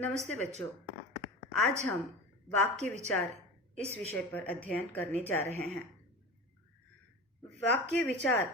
नमस्ते बच्चों। आज हम वाक्य विचार इस विषय पर अध्ययन करने जा रहे हैं। वाक्य विचार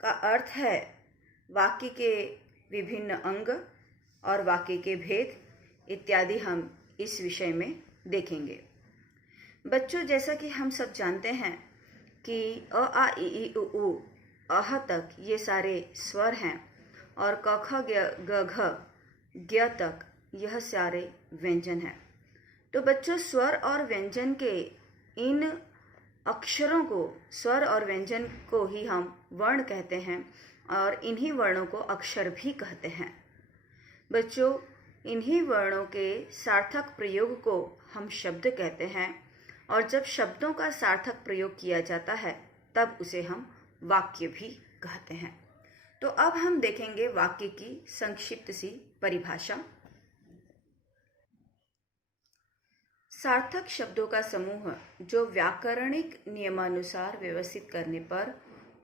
का अर्थ है वाक्य के विभिन्न अंग और वाक्य के भेद इत्यादि हम इस विषय में देखेंगे। बच्चों, जैसा कि हम सब जानते हैं कि अ आ इ ई उ ऊ अह तक ये सारे स्वर हैं और क ख ग घ ज्ञ तक यह सारे व्यंजन हैं। तो बच्चों, स्वर और व्यंजन के इन अक्षरों को, स्वर और व्यंजन को ही हम वर्ण कहते हैं और इन्हीं वर्णों को अक्षर भी कहते हैं। बच्चों, इन्हीं वर्णों के सार्थक प्रयोग को हम शब्द कहते हैं और जब शब्दों का सार्थक प्रयोग किया जाता है तब उसे हम वाक्य भी कहते हैं। तो अब हम देखेंगे वाक्य की संक्षिप्त सी परिभाषा। सार्थक शब्दों का समूह जो व्याकरणिक नियमानुसार व्यवस्थित करने पर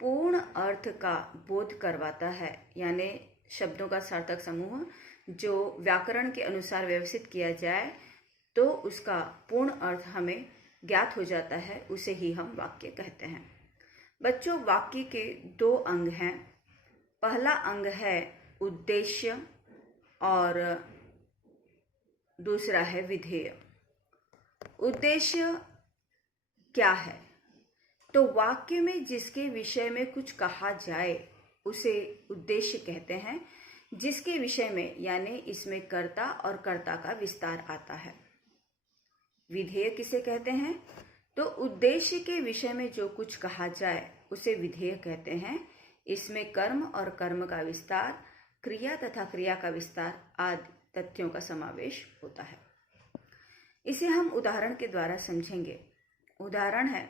पूर्ण अर्थ का बोध करवाता है, यानी शब्दों का सार्थक समूह जो व्याकरण के अनुसार व्यवस्थित किया जाए तो उसका पूर्ण अर्थ हमें ज्ञात हो जाता है, उसे ही हम वाक्य कहते हैं। बच्चों, वाक्य के दो अंग हैं। पहला अंग है उद्देश्य और दूसरा है विधेय। उद्देश्य क्या है? तो वाक्य में जिसके विषय में कुछ कहा जाए उसे उद्देश्य कहते हैं, जिसके विषय में यानी इसमें कर्ता और कर्ता का विस्तार आता है। विधेय किसे कहते हैं? तो उद्देश्य के विषय में जो कुछ कहा जाए उसे विधेय कहते हैं। इसमें कर्म और कर्म का विस्तार, क्रिया तथा क्रिया का विस्तार आदि तथ्यों का समावेश होता है। इसे हम उदाहरण के द्वारा समझेंगे। उदाहरण है,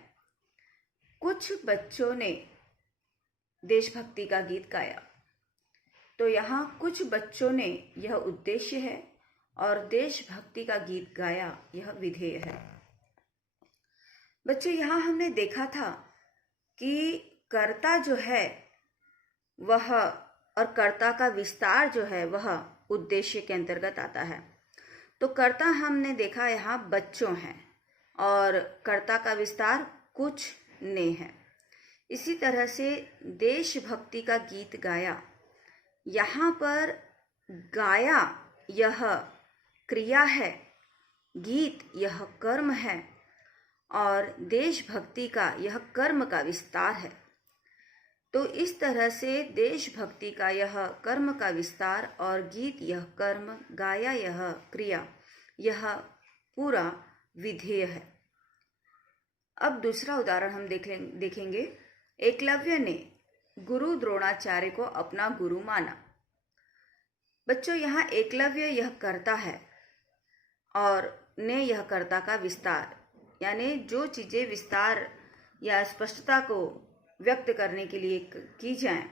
कुछ बच्चों ने देशभक्ति का गीत गाया। तो यहाँ कुछ बच्चों ने यह उद्देश्य है और देशभक्ति का गीत गाया यह विधेय है। बच्चों, यहाँ हमने देखा था कि कर्ता जो है वह और कर्ता का विस्तार जो है वह उद्देश्य के अंतर्गत आता है। तो कर्ता हमने देखा यहाँ बच्चों हैं और कर्ता का विस्तार कुछ ने है। इसी तरह से देशभक्ति का गीत गाया, यहाँ पर गाया यह क्रिया है, गीत यह कर्म है और देशभक्ति का यह कर्म का विस्तार है। तो इस तरह से देशभक्ति का यह कर्म का विस्तार और गीत यह कर्म, गाया यह क्रिया, यह पूरा विधेय है। अब दूसरा उदाहरण हम देखेंगे। एकलव्य ने गुरु द्रोणाचार्य को अपना गुरु माना। बच्चों, यहाँ एकलव्य यह कर्ता है और ने यह कर्ता का विस्तार, यानी जो चीज़ें विस्तार या स्पष्टता को व्यक्त करने के लिए की जाएं,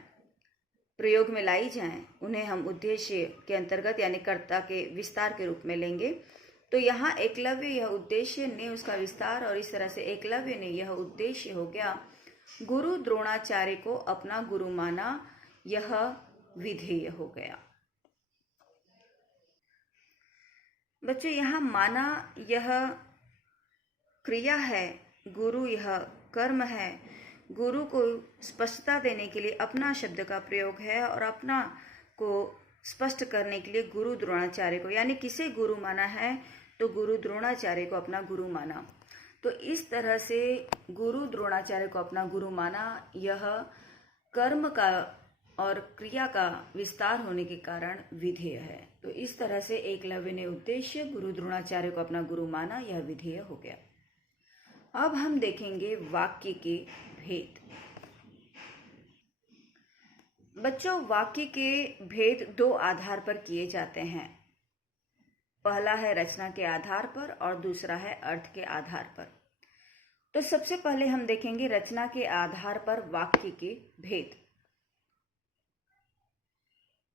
प्रयोग में लाई जाएं, उन्हें हम उद्देश्य के अंतर्गत यानी कर्ता के विस्तार के रूप में लेंगे। तो यहाँ एकलव्य यह उद्देश्य, ने उसका विस्तार, और इस तरह से एकलव्य ने यह उद्देश्य हो गया। गुरु द्रोणाचार्य को अपना गुरु माना, यह विधेय हो गया। बच्चों, यहाँ माना यह क्रिया है, गुरु यह कर्म है। गुरु को स्पष्टता देने के लिए अपना शब्द का प्रयोग है और अपना को स्पष्ट करने के लिए गुरु द्रोणाचार्य को, यानी किसे गुरु माना है तो गुरु द्रोणाचार्य को अपना गुरु माना। तो इस तरह से गुरु द्रोणाचार्य को अपना गुरु माना, यह कर्म का और क्रिया का विस्तार होने के कारण विधेय है। तो इस तरह से एकलव्य ने उद्देश्य, गुरु द्रोणाचार्य को अपना गुरु माना, यह विधेय हो गया। अब हम देखेंगे वाक्य के भेद। बच्चों, वाक्य के भेद दो आधार पर किए जाते हैं। पहला है रचना के आधार पर और दूसरा है अर्थ के आधार पर। तो सबसे पहले हम देखेंगे रचना के आधार पर वाक्य के भेद।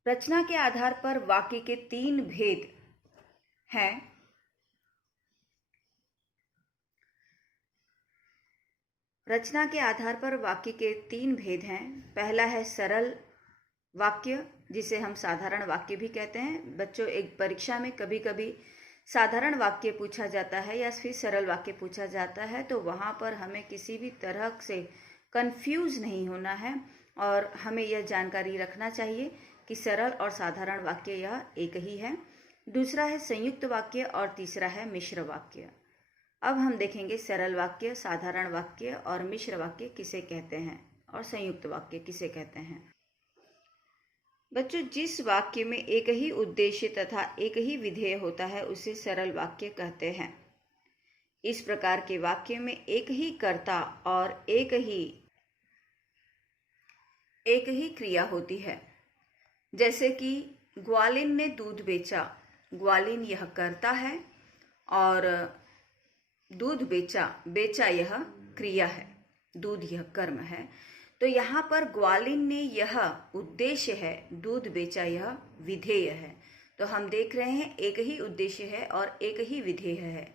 रचना के आधार पर वाक्य के तीन भेद हैं। रचना के आधार पर वाक्य के तीन भेद हैं। पहला है सरल वाक्य, जिसे हम साधारण वाक्य भी कहते हैं। बच्चों, एक परीक्षा में कभी कभी साधारण वाक्य पूछा जाता है या फिर सरल वाक्य पूछा जाता है, तो वहाँ पर हमें किसी भी तरह से कंफ्यूज नहीं होना है और हमें यह जानकारी रखना चाहिए कि सरल और साधारण वाक्य यह एक ही है। दूसरा है संयुक्त वाक्य और तीसरा है मिश्र वाक्य। अब हम देखेंगे सरल वाक्य, साधारण वाक्य और मिश्र वाक्य किसे कहते हैं और संयुक्त वाक्य किसे कहते हैं। बच्चों, जिस वाक्य में एक ही उद्देश्य तथा एक ही विधेय होता है उसे सरल वाक्य कहते हैं। इस प्रकार के वाक्य में एक ही कर्ता और एक ही क्रिया होती है। जैसे कि ग्वालिन ने दूध बेचा। ग्वालिन यह कर्ता है और दूध बेचा यह क्रिया है, दूध यह कर्म है। तो यहाँ पर ग्वालिन ने यह उद्देश्य है, दूध बेचा यह विधेय है। तो हम देख रहे हैं एक ही उद्देश्य है और एक ही विधेय है।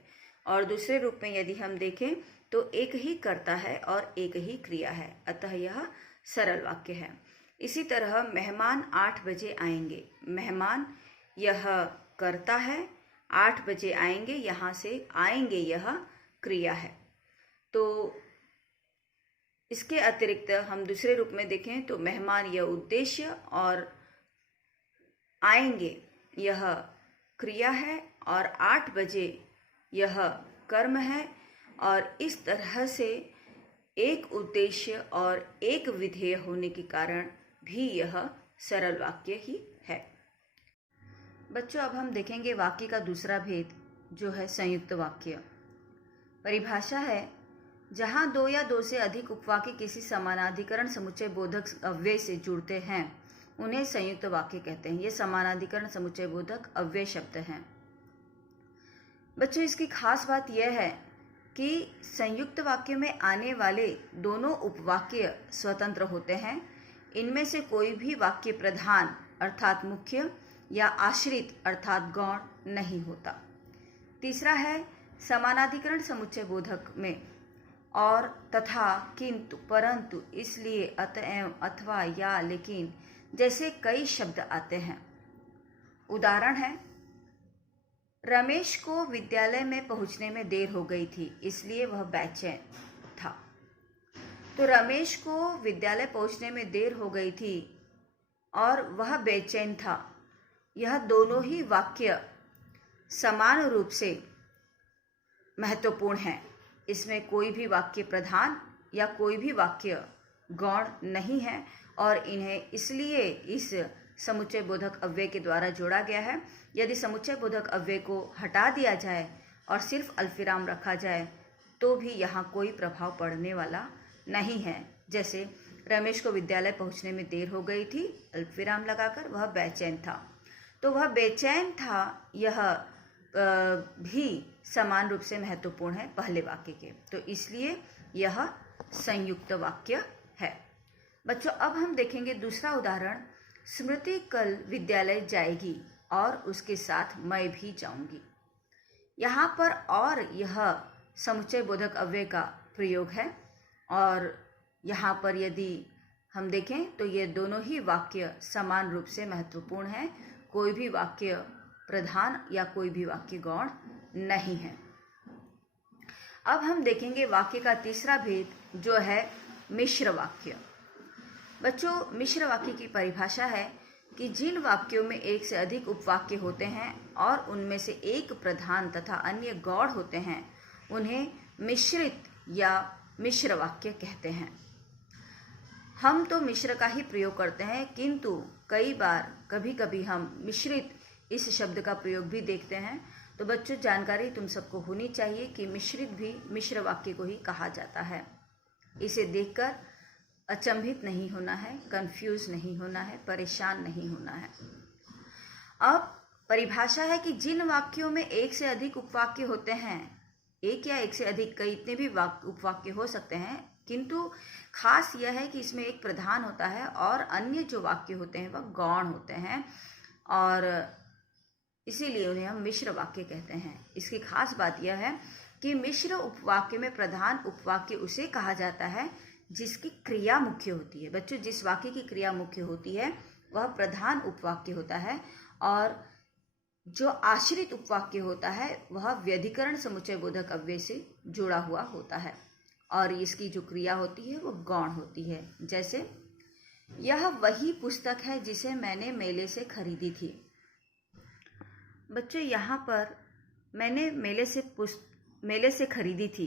और दूसरे रूप में यदि हम देखें तो एक ही कर्ता है और एक ही क्रिया है, अतः यह सरल वाक्य है। इसी तरह मेहमान 8 बजे आएंगे। मेहमान यह कर्ता है, 8 बजे आएंगे, यहाँ से आएंगे यह क्रिया है। तो इसके अतिरिक्त हम दूसरे रूप में देखें तो मेहमान यह उद्देश्य और आएंगे यह क्रिया है और 8 बजे यह कर्म है। और इस तरह से एक उद्देश्य और एक विधेय होने के कारण भी यह सरल वाक्य ही है। बच्चों, अब हम देखेंगे वाक्य का दूसरा भेद जो है संयुक्त वाक्य। परिभाषा है, जहाँ 2 या 2 से अधिक उपवाक्य किसी समानाधिकरण समुच्चय बोधक अव्यय से जुड़ते हैं उन्हें संयुक्त वाक्य कहते हैं। ये समानाधिकरण समुच्चय बोधक अव्यय शब्द हैं। बच्चों, इसकी खास बात यह है कि संयुक्त वाक्य में आने वाले दोनों उपवाक्य स्वतंत्र होते हैं। इनमें से कोई भी वाक्य प्रधान अर्थात मुख्य या आश्रित अर्थात गौण नहीं होता। तीसरा है समानाधिकरण समुच्चय बोधक में और, तथा, किंतु, परंतु, इसलिए, अतएव, अथवा, या, लेकिन जैसे कई शब्द आते हैं। उदाहरण है, रमेश को विद्यालय में पहुंचने में देर हो गई थी इसलिए वह बेचैन था। तो रमेश को विद्यालय पहुंचने में देर हो गई थी और वह बेचैन था, यह दोनों ही वाक्य समान रूप से महत्वपूर्ण है। इसमें कोई भी वाक्य प्रधान या कोई भी वाक्य गौण नहीं है और इन्हें इसलिए इस समुच्चय बोधक अव्यय के द्वारा जोड़ा गया है। यदि समुच्चय बोधक अव्यय को हटा दिया जाए और सिर्फ अल्पविराम रखा जाए तो भी यहाँ कोई प्रभाव पड़ने वाला नहीं है। जैसे रमेश को विद्यालय पहुँचने में देर हो गई थी, अल्पविराम लगाकर वह बेचैन था। तो वह बेचैन था यह भी समान रूप से महत्वपूर्ण है पहले वाक्य के, तो इसलिए यह संयुक्त वाक्य है। बच्चों, अब हम देखेंगे दूसरा उदाहरण। स्मृति कल विद्यालय जाएगी और उसके साथ मैं भी जाऊंगी। यहाँ पर और यह समुच्चय बोधक अव्यय का प्रयोग है और यहाँ पर यदि हम देखें तो ये दोनों ही वाक्य समान रूप से महत्वपूर्ण है। कोई भी वाक्य प्रधान या कोई भी वाक्य गौण नहीं है। अब हम देखेंगे वाक्य का तीसरा भेद जो है मिश्र वाक्य। बच्चों, मिश्र वाक्य की परिभाषा है कि जिन वाक्यों में एक से अधिक उपवाक्य होते हैं और उनमें से एक प्रधान तथा अन्य गौण होते हैं उन्हें मिश्रित या मिश्र वाक्य कहते हैं। हम तो मिश्र का ही प्रयोग करते हैं, किंतु कई बार कभी कभी हम मिश्रित इस शब्द का प्रयोग भी देखते हैं। तो बच्चों, जानकारी तुम सबको होनी चाहिए कि मिश्रित भी मिश्र वाक्य को ही कहा जाता है। इसे देखकर अचंभित नहीं होना है, कंफ्यूज नहीं होना है, परेशान नहीं होना है। अब परिभाषा है कि जिन वाक्यों में एक से अधिक उपवाक्य होते हैं, एक या एक से अधिक, कई इतने भी उपवाक्य हो सकते हैं, किंतु खास यह है कि इसमें एक प्रधान होता है और अन्य जो वाक्य होते हैं वह गौण होते हैं और इसीलिए उन्हें हम मिश्र वाक्य कहते हैं। इसकी खास बात यह है कि मिश्र उपवाक्य में प्रधान उपवाक्य उसे कहा जाता है जिसकी क्रिया मुख्य होती है। बच्चों, जिस वाक्य की क्रिया मुख्य होती है वह प्रधान उपवाक्य होता है, और जो आश्रित उपवाक्य होता है वह व्यधिकरण समुच्चय बोधक अव्यय से जुड़ा हुआ होता है, और इसकी जो क्रिया होती है वो गौण होती है। जैसे यह वही पुस्तक है जिसे मैंने मेले से खरीदी थी। बच्चों, यहाँ पर मैंने मेले से खरीदी थी,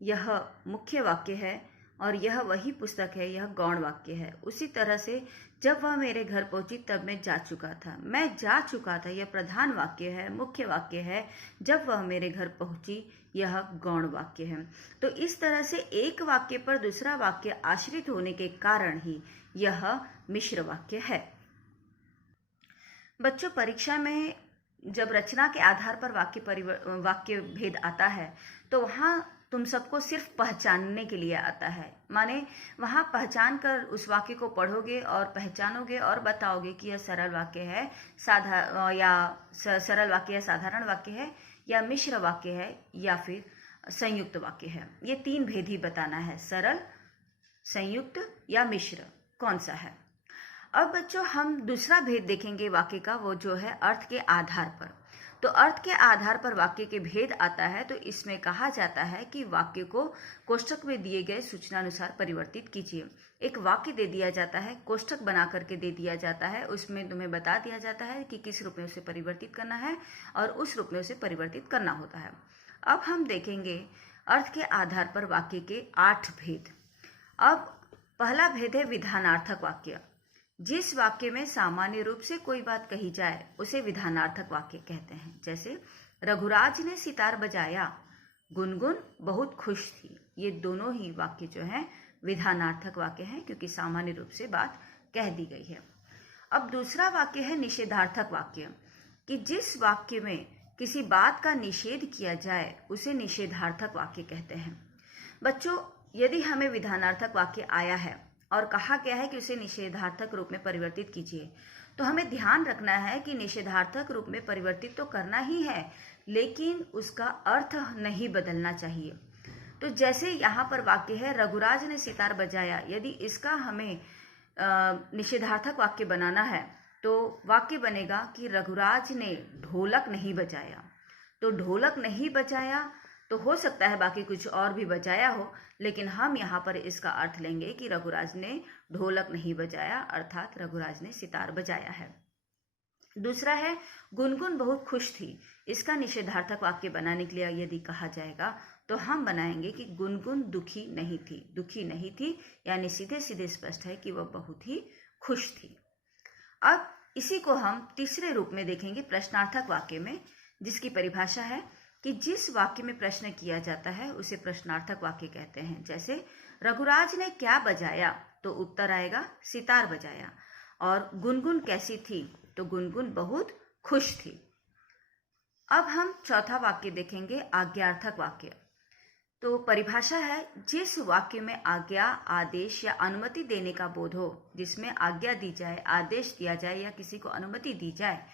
यह मुख्य वाक्य है, और यह वही पुस्तक है, यह गौण वाक्य है। उसी तरह से जब वह मेरे घर पहुंची तब मैं जा चुका था, मैं जा चुका था, यह प्रधान वाक्य है, मुख्य वाक्य है। जब वह मेरे घर पहुंची, यह गौण वाक्य है। तो इस तरह से एक वाक्य पर दूसरा वाक्य आश्रित होने के कारण ही यह मिश्र वाक्य है। बच्चों, परीक्षा में जब रचना के आधार पर वाक्य भेद आता है तो वहाँ तुम सबको सिर्फ पहचानने के लिए आता है। माने वहाँ पहचान कर उस वाक्य को पढ़ोगे और पहचानोगे और बताओगे कि यह सरल वाक्य है, सरल वाक्य है, साधारण वाक्य है, या मिश्र वाक्य है, या फिर संयुक्त वाक्य है। ये तीन भेद ही बताना है, सरल, संयुक्त या मिश्र, कौन सा है। अब बच्चों, हम दूसरा भेद देखेंगे वाक्य का, वो जो है अर्थ के आधार पर। तो अर्थ के आधार पर वाक्य के भेद आता है तो इसमें कहा जाता है कि वाक्य को कोष्ठक में दिए गए सूचनानुसार परिवर्तित कीजिए। एक वाक्य दे दिया जाता है, कोष्ठक बना करके दे दिया जाता है, उसमें तुम्हें बता दिया जाता है कि किस रूप में उसे परिवर्तित करना है और उस रूप में उसे परिवर्तित करना होता है। अब हम देखेंगे अर्थ के आधार पर वाक्य के 8 भेद। अब पहला भेद है विधानार्थक वाक्य। जिस वाक्य में सामान्य रूप से कोई बात कही जाए उसे विधानार्थक वाक्य कहते हैं। जैसे रघुराज ने सितार बजाया, गुनगुन बहुत खुश थी। ये दोनों ही वाक्य जो हैं विधानार्थक वाक्य हैं, क्योंकि सामान्य रूप से बात कह दी गई है। अब दूसरा वाक्य है निषेधार्थक वाक्य, कि जिस वाक्य में किसी बात का निषेध किया जाए उसे निषेधार्थक वाक्य कहते हैं। बच्चों, यदि हमें विधानार्थक वाक्य आया है और कहा गया है कि उसे निषेधार्थक रूप में परिवर्तित कीजिए, तो हमें ध्यान रखना है कि निषेधार्थक रूप में परिवर्तित तो करना ही है, लेकिन उसका अर्थ नहीं बदलना चाहिए। तो जैसे यहाँ पर वाक्य है रघुराज ने सितार बजाया, यदि इसका हमें निषेधार्थक वाक्य बनाना है तो वाक्य बनेगा कि रघुराज ने ढोलक नहीं बजाया। तो ढोलक नहीं बजाया तो हो सकता है बाकी कुछ और भी बजाया हो, लेकिन हम यहाँ पर इसका अर्थ लेंगे कि रघुराज ने ढोलक नहीं बजाया, अर्थात रघुराज ने सितार बजाया है। दूसरा है गुनगुन बहुत खुश थी। इसका निषेधार्थक वाक्य बनाने के लिए यदि कहा जाएगा तो हम बनाएंगे कि गुनगुन दुखी नहीं थी। दुखी नहीं थी यानी सीधे सीधे स्पष्ट है कि वह बहुत ही खुश थी। अब इसी को हम तीसरे रूप में देखेंगे प्रश्नार्थक वाक्य में, जिसकी परिभाषा है कि जिस वाक्य में प्रश्न किया जाता है उसे प्रश्नार्थक वाक्य कहते हैं। जैसे रघुराज ने क्या बजाया, तो उत्तर आएगा सितार बजाया। और गुनगुन कैसी थी, तो गुनगुन बहुत खुश थी। अब हम चौथा वाक्य देखेंगे आज्ञार्थक वाक्य। तो परिभाषा है जिस वाक्य में आज्ञा, आदेश या अनुमति देने का बोध हो, जिसमें आज्ञा दी जाए, आदेश दिया जाए या किसी को अनुमति दी जाए,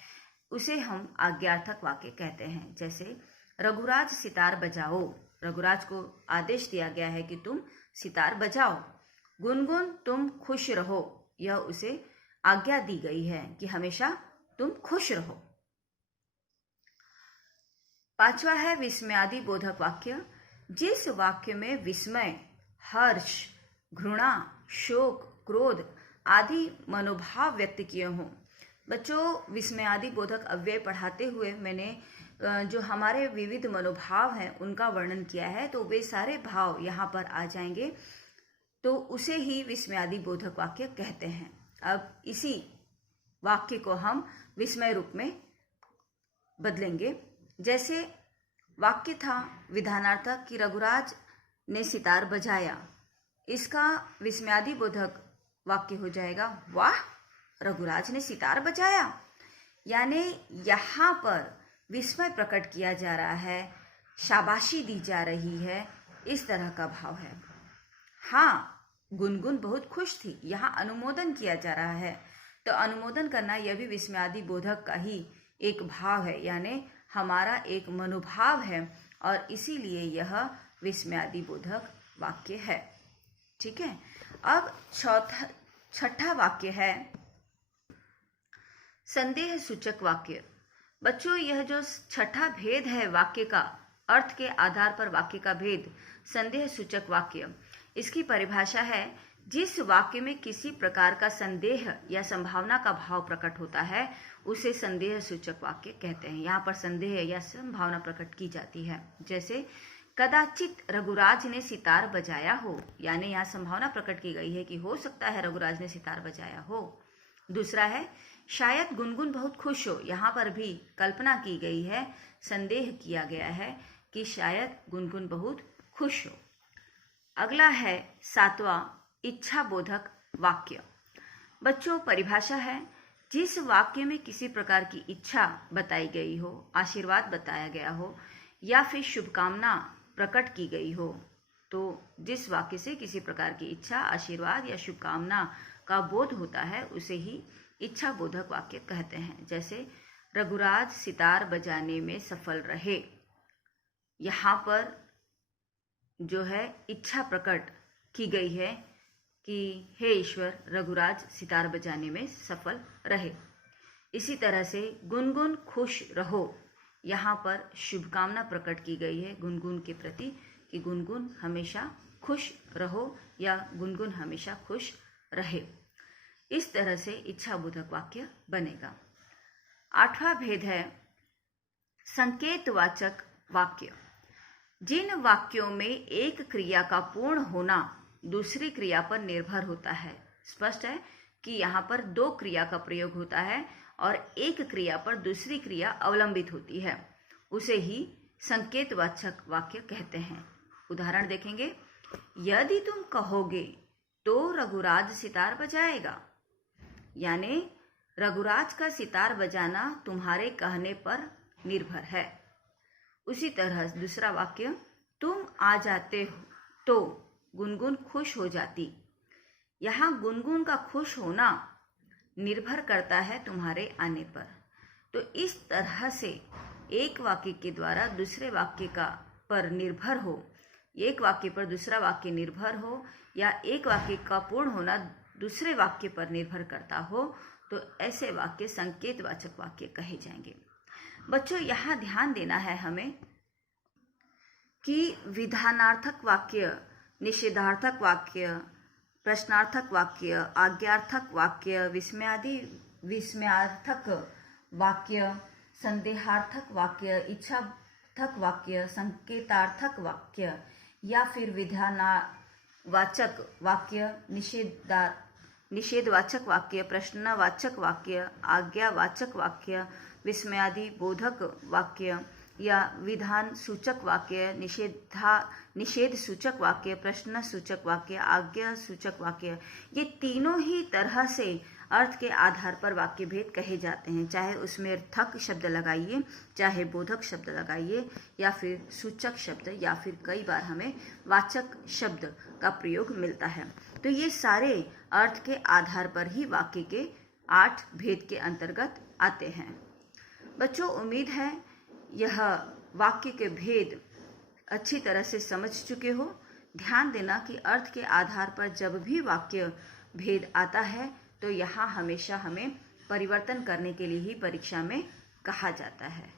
उसे हम आज्ञार्थक वाक्य कहते हैं। जैसे रघुराज सितार बजाओ, रघुराज को आदेश दिया गया है कि तुम सितार बजाओ। गुनगुन तुम खुश रहो, यह उसे आज्ञा दी गई है कि हमेशा तुम खुश रहो। पांचवा है विस्मयादि बोधक वाक्य। जिस वाक्य में विस्मय, हर्ष, घृणा, शोक, क्रोध आदि मनोभाव व्यक्त किए हों। बच्चों, विस्मयादि बोधक अव्यय पढ़ाते हुए मैंने जो हमारे विविध मनोभाव हैं उनका वर्णन किया है, तो वे सारे भाव यहाँ पर आ जाएंगे, तो उसे ही विस्मयादि बोधक वाक्य कहते हैं। अब इसी वाक्य को हम विस्मय रूप में बदलेंगे। जैसे वाक्य था विधानार्थक कि रघुराज ने सितार बजाया, इसका विस्मयादि बोधक वाक्य हो जाएगा वाह, रघुराज ने सितार बजाया। यानी यहाँ पर विस्मय प्रकट किया जा रहा है, शाबाशी दी जा रही है, इस तरह का भाव है। हाँ, गुनगुन बहुत खुश थी, यहाँ अनुमोदन किया जा रहा है, तो अनुमोदन करना यह भी विस्मयादि बोधक का ही एक भाव है, यानी हमारा एक मनोभाव है, और इसीलिए यह विस्मयादि बोधक वाक्य है। ठीक है। अब छठा वाक्य है संदेह सूचक वाक्य। बच्चों, यह जो छठा भेद है वाक्य का, अर्थ के आधार पर वाक्य का भेद, संदेह सूचक वाक्य, इसकी परिभाषा है जिस वाक्य में किसी प्रकार का संदेह या संभावना का भाव प्रकट होता है उसे संदेह सूचक वाक्य कहते हैं। यहाँ पर संदेह या संभावना प्रकट की जाती है। जैसे कदाचित रघुराज ने सितार बजाया हो, यानी यहाँ संभावना प्रकट की गई है कि हो सकता है रघुराज ने सितार बजाया हो। दूसरा है शायद गुनगुन बहुत खुश हो, यहाँ पर भी कल्पना की गई है, संदेह किया गया है कि शायद गुनगुन बहुत खुश हो। अगला है सातवां इच्छा बोधक वाक्य। बच्चों, परिभाषा है जिस वाक्य में किसी प्रकार की इच्छा बताई गई हो, आशीर्वाद बताया गया हो या फिर शुभकामना प्रकट की गई हो, तो जिस वाक्य से किसी प्रकार की इच्छा, आशीर्वाद या शुभकामना का बोध होता है उसे ही इच्छा बोधक वाक्य कहते हैं। जैसे रघुराज सितार बजाने में सफल रहे, यहाँ पर जो है इच्छा प्रकट की गई है कि हे ईश्वर, रघुराज सितार बजाने में सफल रहे। इसी तरह से गुनगुन खुश रहो, यहाँ पर शुभकामना प्रकट की गई है गुनगुन के प्रति कि गुनगुन हमेशा खुश रहो या गुनगुन हमेशा खुश रहे। इस तरह से इच्छाबोधक वाक्य बनेगा। आठवां भेद है संकेतवाचक वाक्य। जिन वाक्यों में एक क्रिया का पूर्ण होना दूसरी क्रिया पर निर्भर होता है, स्पष्ट है कि यहाँ पर दो क्रिया का प्रयोग होता है और एक क्रिया पर दूसरी क्रिया अवलंबित होती है, उसे ही संकेतवाचक वाक्य कहते हैं। उदाहरण देखेंगे, यदि तुम कहोगे तो रघुराज सितार बजाएगा, यानी रघुराज का सितार बजाना तुम्हारे कहने पर निर्भर है। उसी तरह दूसरा वाक्य, तुम आ जाते हो तो गुनगुन खुश हो जाती, यहाँ गुनगुन का खुश होना निर्भर करता है तुम्हारे आने पर। तो इस तरह से एक वाक्य के द्वारा दूसरे वाक्य का पर निर्भर हो, एक वाक्य पर दूसरा वाक्य निर्भर हो या एक वाक्य का पूर्ण होना दूसरे वाक्य पर निर्भर करता हो, तो ऐसे वाक्य संकेतवाचक वाक्य कहे जाएंगे। बच्चों, यहाँ ध्यान देना है हमें कि विधानार्थक वाक्य, निषेधार्थक वाक्य, प्रश्नार्थक वाक्य, आज्ञार्थक वाक्य, विस्मयार्थक वाक्य, संदेहार्थक वाक्य, इच्छार्थक वाक्य, संकेतार्थक वाक्य या फिर विधानवाचक वाक्य, निषेधवाचक वाक्य, प्रश्नवाचक वाक्य, आज्ञावाचक वाक्य, विस्मयादि बोधक वाक्य या विधान सूचक वाक्य, निषेध सूचक वाक्य, प्रश्न सूचक वाक्य, आज्ञा सूचक वाक्य, ये तीनों ही तरह से अर्थ के आधार पर वाक्य भेद कहे जाते हैं। चाहे उसमें थक शब्द लगाइए, चाहे बोधक शब्द लगाइए या फिर सूचक शब्द या फिर कई बार हमें वाचक शब्द का प्रयोग मिलता है। तो ये सारे अर्थ के आधार पर ही वाक्य के 8 भेद के अंतर्गत आते हैं। बच्चों, उम्मीद है यह वाक्य के भेद अच्छी तरह से समझ चुके हो। ध्यान देना कि अर्थ के आधार पर जब भी वाक्य भेद आता है तो यहाँ हमेशा हमें परिवर्तन करने के लिए ही परीक्षा में कहा जाता है।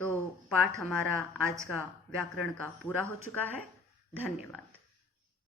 तो पाठ हमारा आज का व्याकरण का पूरा हो चुका है। धन्यवाद।